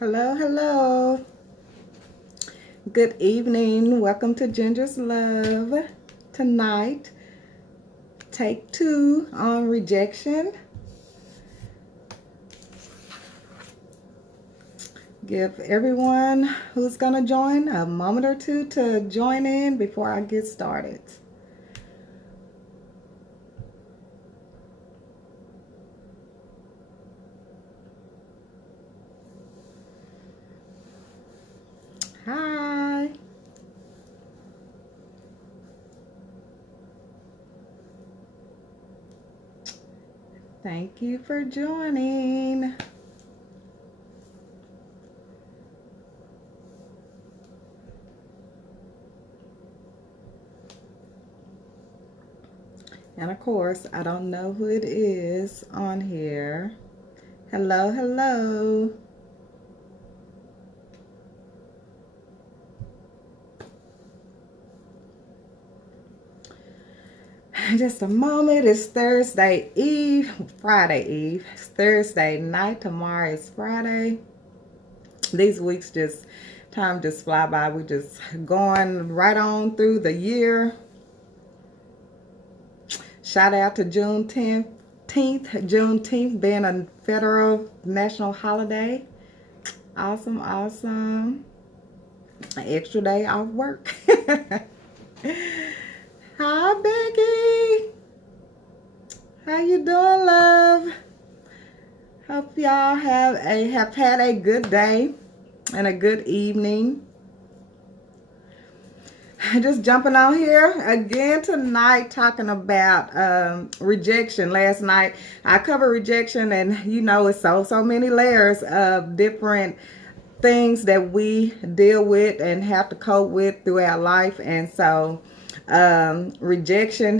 Hello, hello. Good evening. Welcome to Ginger's Love. Tonight, take 2 on rejection. Give everyone who's going to join a moment or two to join in before I get started. Hi. Thank you for joining. And of course, I don't know who it is on here. Hello, hello. Just a moment. It's Thursday Eve, Friday Eve. It's Thursday night. Tomorrow is Friday. These weeks time just fly by. We just going right on through the year. Shout out to Juneteenth being a federal national holiday. Awesome, awesome. An extra day off work. Hi, Becky. How you doing, love? Hope y'all have had a good day and a good evening. Just jumping on here again tonight, talking about rejection. Last night I covered rejection, and it's so many layers of different things that we deal with and have to cope with throughout life. And so rejection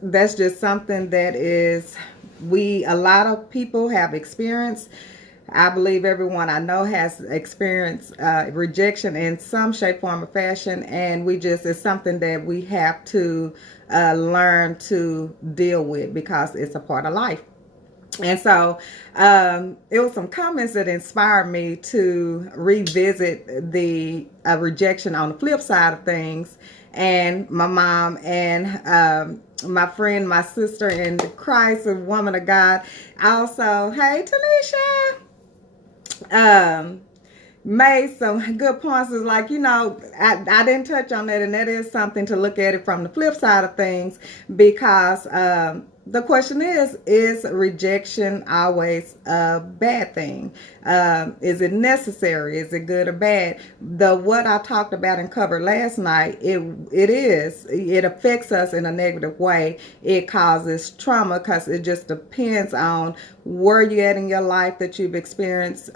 that's just something that a lot of people have experienced. I believe everyone I know has experienced rejection in some shape, form, or fashion, and it's something that we have to learn to deal with because it's a part of life. And so it was some comments that inspired me to revisit the rejection on the flip side of things. And my mom and my friend, my sister in Christ, a woman of God, also, hey, Talisha, made some good points. Is like, I didn't touch on that, and that is something to look at it from the flip side of things, because the question is rejection always a bad thing? Is it necessary? Is it good or bad? What I talked about and covered last night, it affects us in a negative way. It causes trauma because it just depends on where you at in your life that you've experienced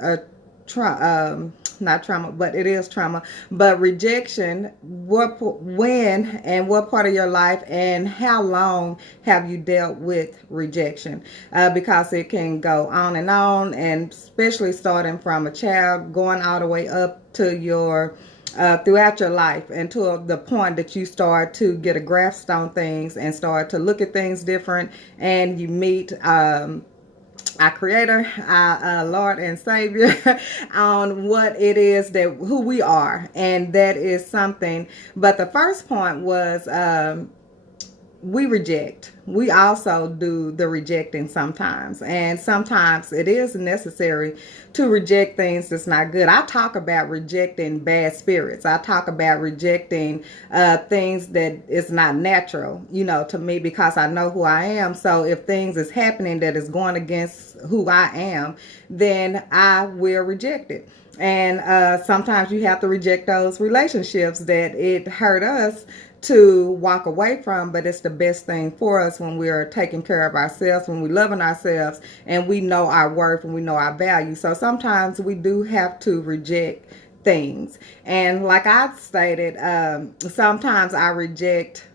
not trauma, but it is trauma. But rejection, when and what part of your life, and how long have you dealt with rejection? Because it can go on, and especially starting from a child, going all the way up to your throughout your life, and to the point that you start to get a grasp on things and start to look at things different, and you meet our Creator, our Lord and Savior, on what it is who we are. And that is something. But the first point was we reject. We also do the rejecting sometimes. And sometimes it is necessary to reject things that's not good. I talk about rejecting bad spirits. I talk about rejecting things that is not natural, to me, because I know who I am. So if things is happening that is going against who I am, then I will reject it. And sometimes you have to reject those relationships that it hurt us to walk away from, but it's the best thing for us when we are taking care of ourselves, when we loving ourselves, and we know our worth and we know our value. So sometimes we do have to reject things. And like I stated, sometimes I reject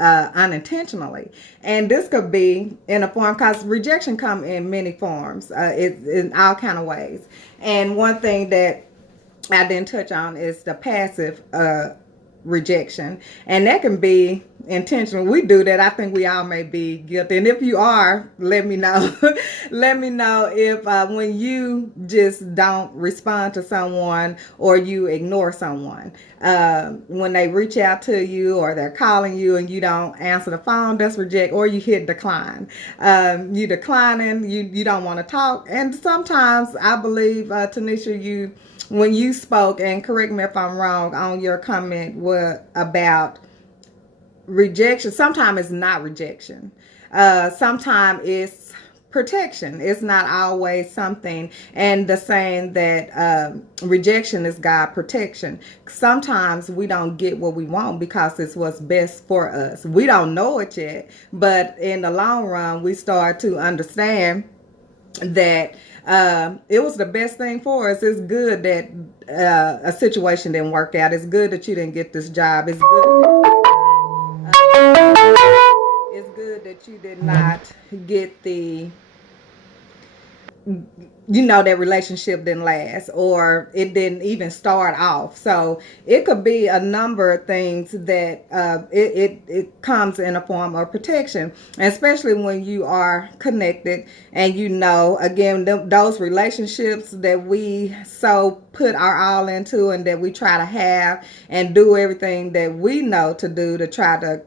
unintentionally, and this could be in a form, because rejection come in many forms, in all kind of ways. And one thing that I didn't touch on is the passive rejection, and that can be intentional. We do that. I think we all may be guilty, and if you are, let me know. Let me know if when you just don't respond to someone or you ignore someone, when they reach out to you or they're calling you and you don't answer the phone, that's reject. Or you hit decline. You declining, you don't want to talk. And sometimes I believe, Tanisha, when you spoke, and correct me if I'm wrong, on your comment about rejection, sometimes it's not rejection. Sometimes it's protection. It's not always something. And the saying that rejection is God protection. Sometimes we don't get what we want because it's what's best for us. We don't know it yet, but in the long run, we start to understand that it was the best thing for us. It's good that a situation didn't work out. It's good that you didn't get this job. It's good that you did not get that relationship didn't last, or it didn't even start off. So it could be a number of things that it comes in a form of protection, and especially when you are connected and again, those relationships that we so put our all into and that we try to have and do everything that we know to do to try to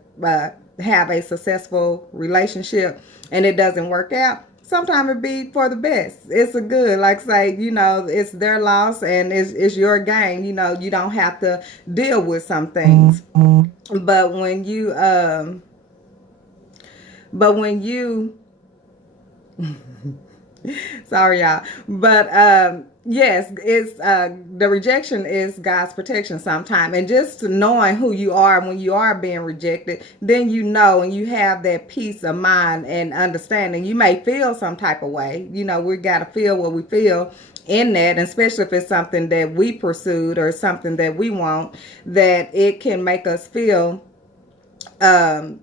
have a successful relationship, and it doesn't work out. Sometimes it be for the best. It's a good, like say, it's their loss and it's your gain. You don't have to deal with some things. But when you sorry, y'all. But yes, it's the rejection is God's protection sometimes. And just knowing who you are when you are being rejected, then and you have that peace of mind and understanding. You may feel some type of way. We got to feel what we feel in that, and especially if it's something that we pursued or something that we want, that it can make us feel bad.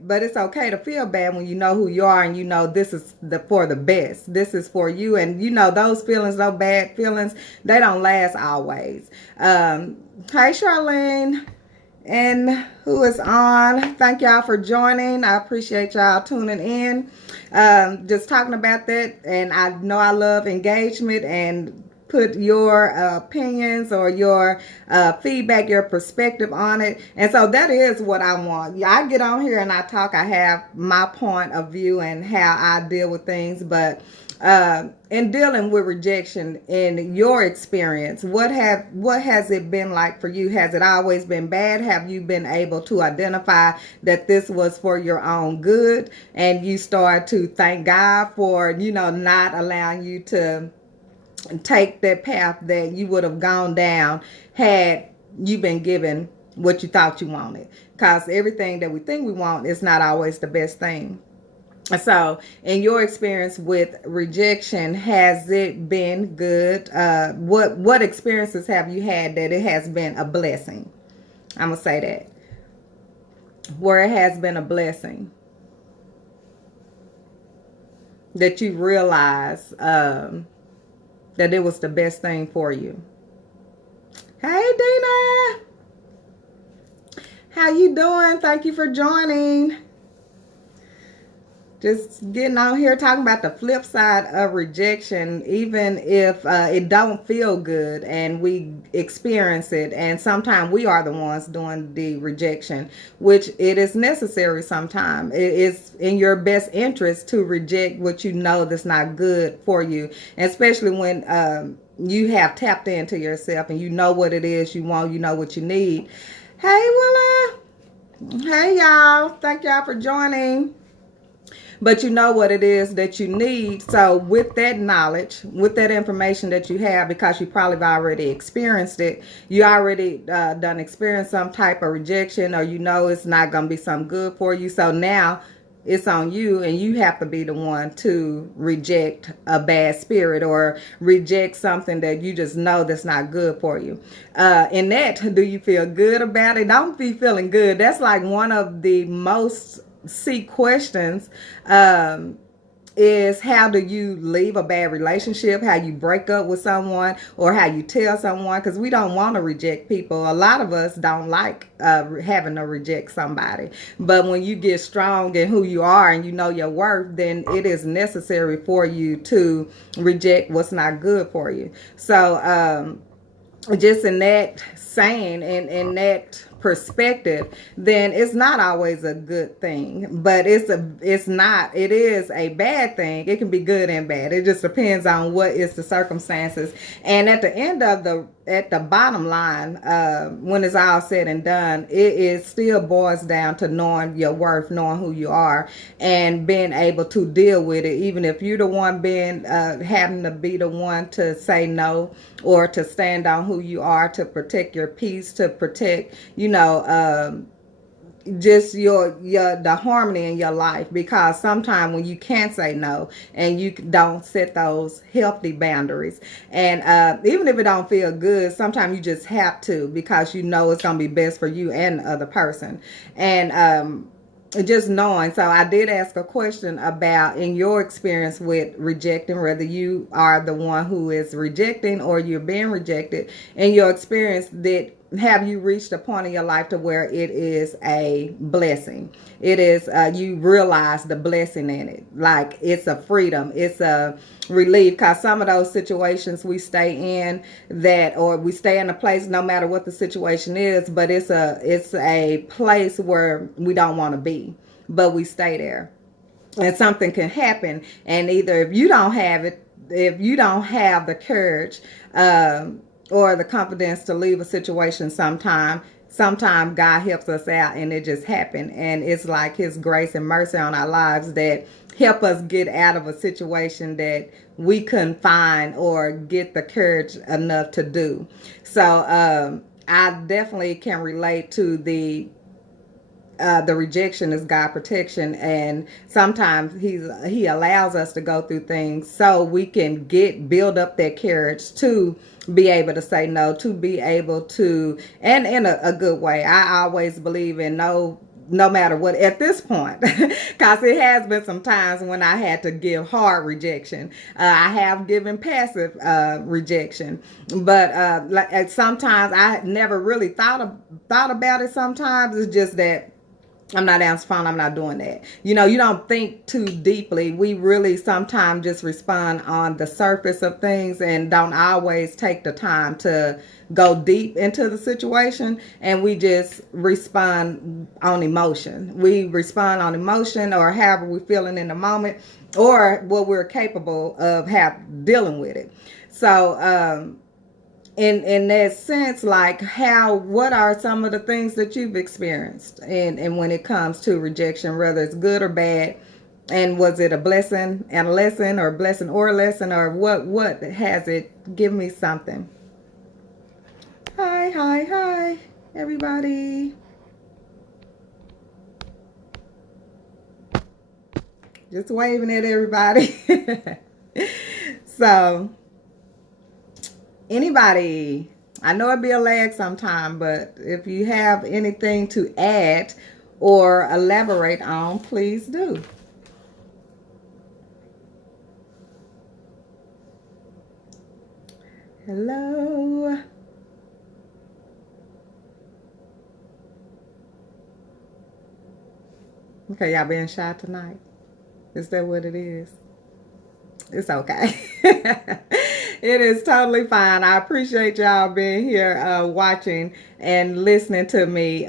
But it's okay to feel bad when you know who you are and this is for the best. This is for you, and those feelings, those bad feelings, they don't last always. Hey Charlene, and who is on, thank y'all for joining. I appreciate y'all tuning in. Just talking about that, and I know I love engagement and put your opinions or your feedback, your perspective on it. And so that is what I want. I get on here and I talk. I have my point of view and how I deal with things. But in dealing with rejection, in your experience, what has it been like for you? Has it always been bad? Have you been able to identify that this was for your own good, and you start to thank God for not allowing you to take that path that you would have gone down had you been given what you thought you wanted? Because everything that we think we want is not always the best thing. So in your experience with rejection, has it been good? What experiences have you had that it has been a blessing? I'm gonna say that, where it has been a blessing, that you realize that it was the best thing for you. Hey Dina, how you doing? Thank you for joining. Just getting on here talking about the flip side of rejection, even if it don't feel good and we experience it. And sometimes we are the ones doing the rejection, which it is necessary sometimes. It is in your best interest to reject what you know that's not good for you, especially when you have tapped into yourself and you know what it is you want, you know what you need. Hey Willa, hey y'all, thank y'all for joining. But you know what it is that you need. So with that knowledge, with that information that you have, because you probably have already experienced it, you already done experienced some type of rejection, or it's not going to be some good for you. So now it's on you, and you have to be the one to reject a bad spirit or reject something that you just know that's not good for you. In that, do you feel good about it? Don't be feeling good. That's like one of the most questions is how do you leave a bad relationship, how you break up with someone, or how you tell someone, because we don't want to reject people. A lot of us don't like having to reject somebody. But when you get strong in who you are and you know your worth, then it is necessary for you to reject what's not good for you. So just in that saying and in that perspective, then it's not always a good thing, but it is a bad thing. It can be good and bad. It just depends on what is the circumstances. And at the end of at the bottom line, when it's all said and done, it still boils down to knowing your worth, knowing who you are, and being able to deal with it, even if you're the one being having to be the one to say no, or to stand on who you are, to protect your peace, to protect, just the harmony in your life. Because sometimes when you can't say no and you don't set those healthy boundaries, and even if it don't feel good, sometimes you just have to, because you know it's gonna be best for you and the other person. And just knowing. So I did ask a question about, in your experience with rejecting, whether you are the one who is rejecting or you're being rejected. In your experience, that have you reached a point in your life to where it is a blessing? It is, you realize the blessing in it. Like, it's a freedom. It's a relief. Because some of those situations we stay in, or we stay in a place no matter what the situation is, but it's a place where we don't want to be, but we stay there. And something can happen, and either if you don't have the courage, or the confidence to leave a situation, sometime God helps us out, and it just happened. And it's like His grace and mercy on our lives that help us get out of a situation that we couldn't find or get the courage enough to do. So I definitely can relate to the rejection is God protection, and sometimes He allows us to go through things so we can build up that courage to be able to say no, to be able to, and in a good way. I always believe in no matter what at this point, because it has been some times when I had to give hard rejection. I have given passive rejection, but sometimes I never really thought about it. Sometimes it's just that I'm not answering phone, I'm not doing that. You don't think too deeply. We really sometimes just respond on the surface of things and don't always take the time to go deep into the situation. And we just respond on emotion. We respond on emotion, or however we're feeling in the moment, or what we're capable of dealing with it. So, in that sense, like, what are some of the things that you've experienced and when it comes to rejection, whether it's good or bad, and was it a blessing and a lesson, or a blessing or a lesson, or what has it? Give me something. Hi everybody. Just waving at everybody. So anybody, I know it'd be a lag sometime, but if you have anything to add or elaborate on, please do. Hello. Okay, y'all being shy tonight? Is that what it is? It's okay. It is totally fine. I appreciate y'all being here, watching and listening to me,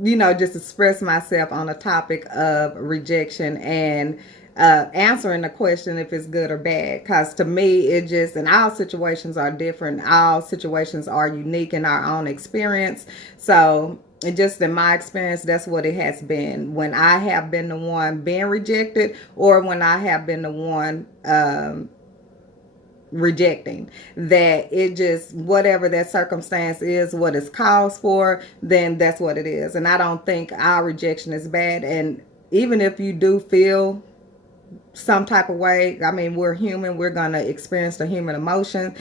just express myself on the topic of rejection, and answering the question if it's good or bad. Because to me, and all situations are different. All situations are unique in our own experience. So just in my experience, that's what it has been. When I have been the one being rejected, or when I have been the one rejecting, that it just, whatever that circumstance is, what it's caused for, then that's what it is. And I don't think our rejection is bad. And even if you do feel some type of way, I mean, we're human, we're gonna experience the human emotion.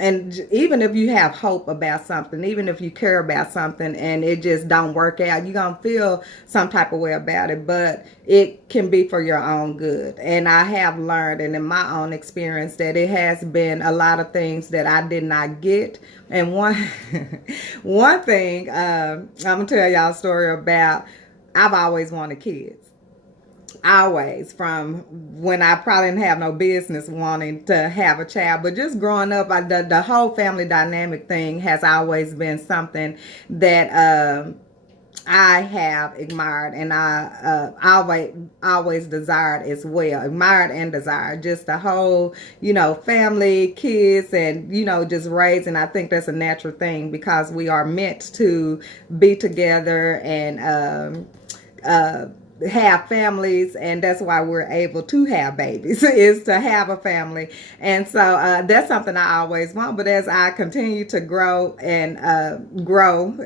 even if you have hope about something, even if you care about something and it just don't work out, you're gonna feel some type of way about it, but it can be for your own good. And I have learned, and in my own experience, that it has been a lot of things that I did not get. And one one thing, I'm gonna tell y'all a story about. I've always wanted kids, always, from when I probably didn't have no business wanting to have a child. But just growing up, the whole family dynamic thing has always been something that I have admired, and I always desired as well. Admired and desired. Just the whole, family, kids, and, just raising. I think that's a natural thing because we are meant to be together and have families, and that's why we're able to have babies is to have a family. And so that's something I always want. But as I continue to grow and grow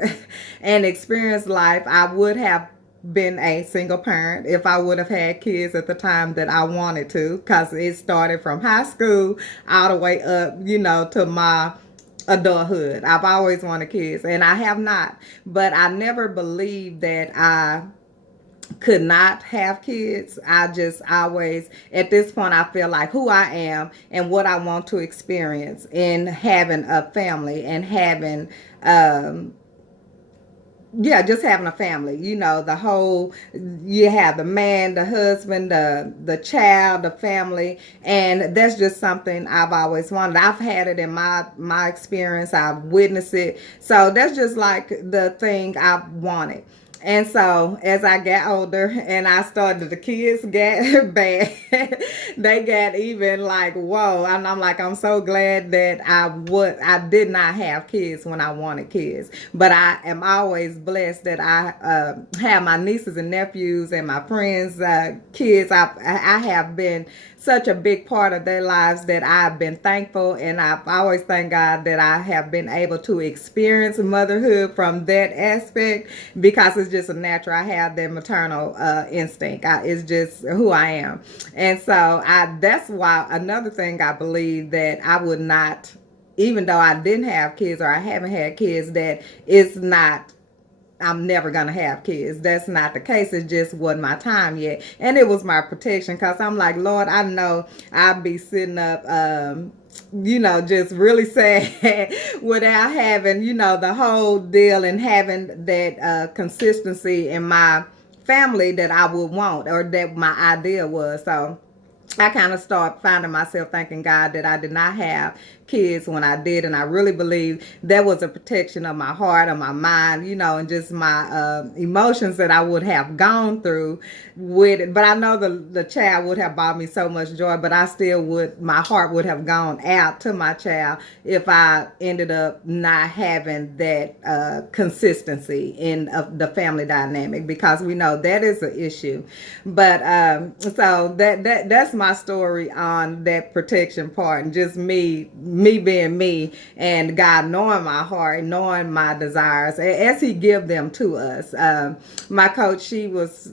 and experience life, I would have been a single parent if I would have had kids at the time that I wanted to, because it started from high school all the way up, to my adulthood. I've always wanted kids, and I have not. But I never believed that I could not have kids. I just always, at this point, I feel like who I am and what I want to experience in having a family and having, just having a family. The whole, you have the man, the husband, the child, the family, and that's just something I've always wanted. I've had it in my experience. I've witnessed it. So that's just like the thing I've wanted. And so as I got older and I started, the kids got bad. They got even like, whoa. And I'm like, I'm so glad that I did not have kids when I wanted kids. But I am always blessed that I have my nieces and nephews and my friends' kids. I have been such a big part of their lives that I've been thankful, and I've always thanked God that I have been able to experience motherhood from that aspect, because it's just a natural. I have that maternal instinct. It's just who I am. And so that's why another thing I believe that I would not, even though I didn't have kids or I haven't had kids, that it's not, I'm never going to have kids. That's not the case. It just wasn't my time yet. And it was my protection, because I'm like, Lord, I know I'll be sitting up, just really sad without having, the whole deal and having that consistency in my family that I would want, or that my idea was. So I kind of start finding myself thanking God that I did not have kids when I did. And I really believe that was a protection of my heart, of my mind, and just my emotions that I would have gone through with it. But I know the child would have brought me so much joy, but I still would, my heart would have gone out to my child if I ended up not having that consistency in the family dynamic, because we know that is an issue. But so that's my story on that protection part, and just me being me, and God knowing my heart, knowing my desires as He give them to us. My coach, she was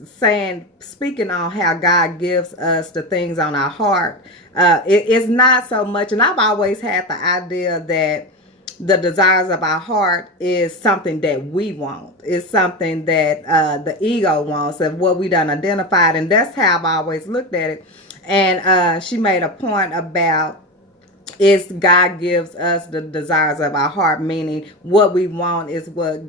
speaking on how God gives us the things on our heart. It's not so much, and I've always had the idea that the desires of our heart is something that we want. It's something that the ego wants, of what we done identified, and that's how I've always looked at it. And she made a point about, it's God gives us the desires of our heart, meaning what we want is what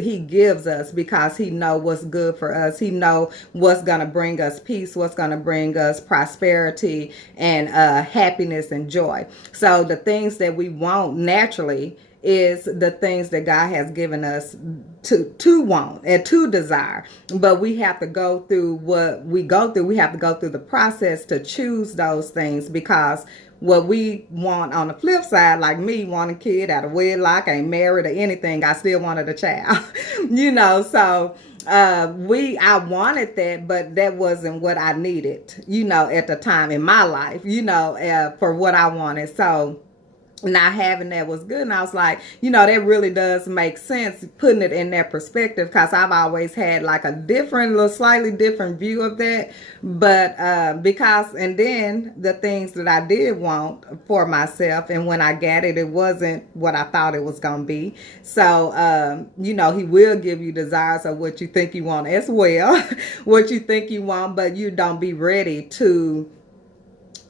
He gives us, because He know what's good for us. He know what's going to bring us peace, what's going to bring us prosperity and happiness and joy. So the things that we want naturally is the things that God has given us to want and to desire. But we have to go through what we go through. We have to go through the process to choose those things, because what we want on the flip side, like me wanting a kid out of wedlock, ain't married or anything, I still wanted a child. So I wanted that, but that wasn't what I needed, at the time in my life, for what I wanted. So not having that was good. And I was like, that really does make sense, putting it in that perspective, because I've always had like a different, little slightly different view of that. But and then the things that I did want for myself, and when I got it, it wasn't what I thought it was going to be. So he will give you desires of what you think you want as well. What you think you want, but you don't be ready to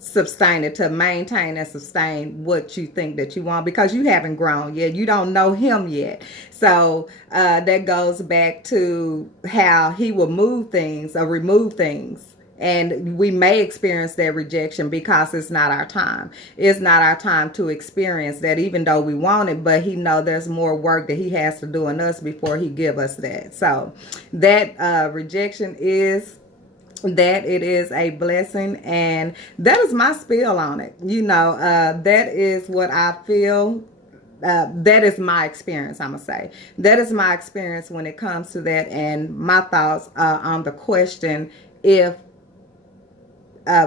sustain it, to maintain and sustain what you think that you want, because you haven't grown yet. You don't know him yet. So that goes back to how he will move things or remove things. And we may experience that rejection because it's not our time. It's not our time to experience that, even though we want it. But he know there's more work that he has to do in us before he give us that. So that rejection is that it is a blessing, and that is my spiel on it. That is what I feel. That is my experience. I'm gonna say that is my experience when it comes to that, and my thoughts on the question if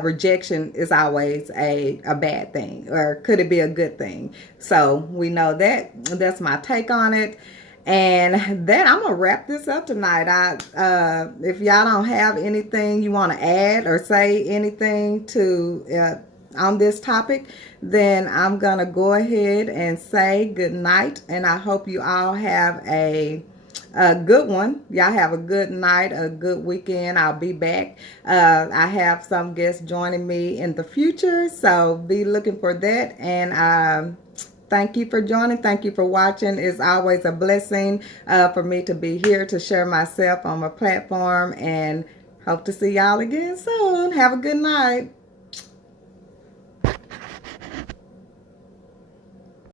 rejection is always a bad thing, or could it be a good thing. So we know that's my take on it. And then I'm gonna wrap this up tonight. If y'all don't have anything you want to add or say anything to on this topic, then I'm gonna go ahead and say good night. And I hope you all have a good one. Y'all have a good night, a good weekend. I'll be back. I have some guests joining me in the future, so be looking for that. And thank you for joining. Thank you for watching. It's always a blessing for me to be here to share myself on my platform, and hope to see y'all again soon. Have a good night.